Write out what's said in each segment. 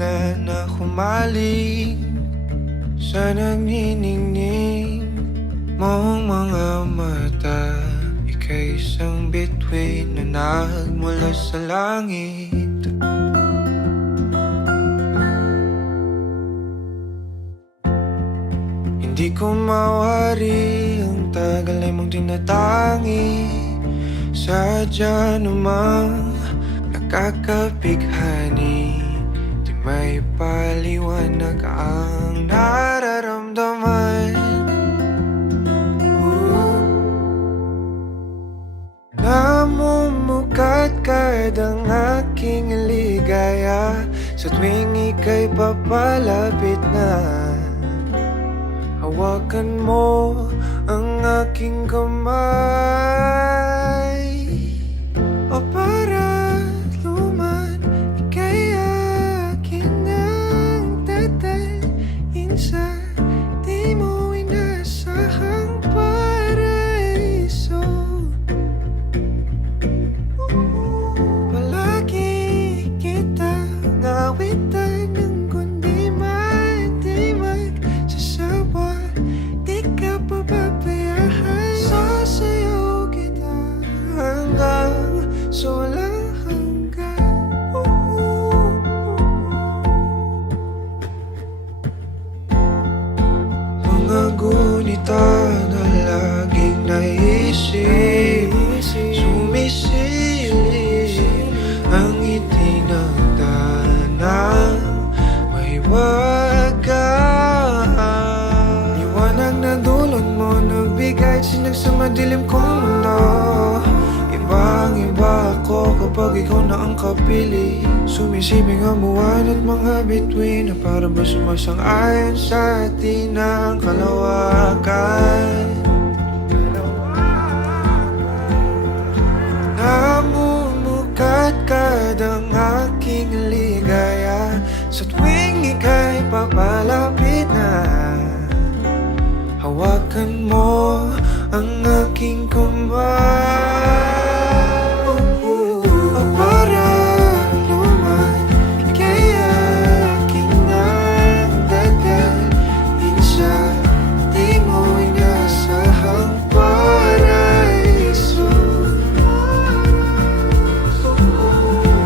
gitna na humaling sa nagniningning mong mga mata. Ika'y isang bituin na nagmula sa langit. Hindi ko mawari ang tagal ay mong tinatangi. Sadya namang nakakapighani, di may paliwanag ang nararamdaman. Namumukat kadang aking ligaya sa tuwing ika'y papalapit na. Hawakan mo ang aking kamay, o para luman, ika'y akin ang tatalin sa di mo inasahang paraiso. Palagi kitang awitan ng kundi di magsasawa. Di ka pababayaan, sasayaw kita hanggang sa walang hanggan. Mga gunita na laging naisip, sumisilip ang ngiti ng tanang may wagas. Liwanag na dulot mo, nagbigay sinag sa madilim kong mundo. Ibang-iba ako kapag ikaw na ang kapili. Sumisibing ang buwan at mga bituin na para ba sumasang-ayon sa atin ang kalawakan. Namumukat kadang aking ligaya sa tuwing ika'y papalapit na. Hawakan mo ang aking kamay, o para luman, ika'y aking nagdadalhin sa di mo inasahang paraiso.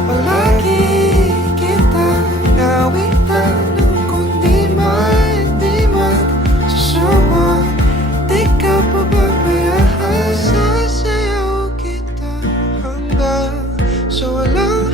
Palagi kitang awitan ng kundi di magsasawa. Di ka pababayaan, sasayaw kita hanggang sa walang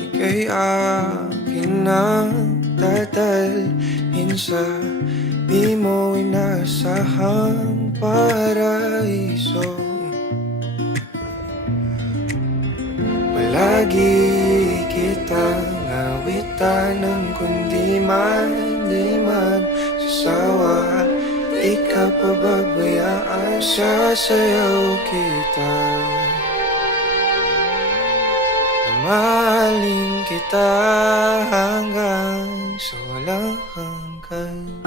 ika'y akin ang tatalhin sa di mo inasahang paraiso. Palagi kitang awitan ng kundi di magsasawa. Di ka pababayaan, sasayaw kita. Mahalin kita hanggang sa walang hanggan.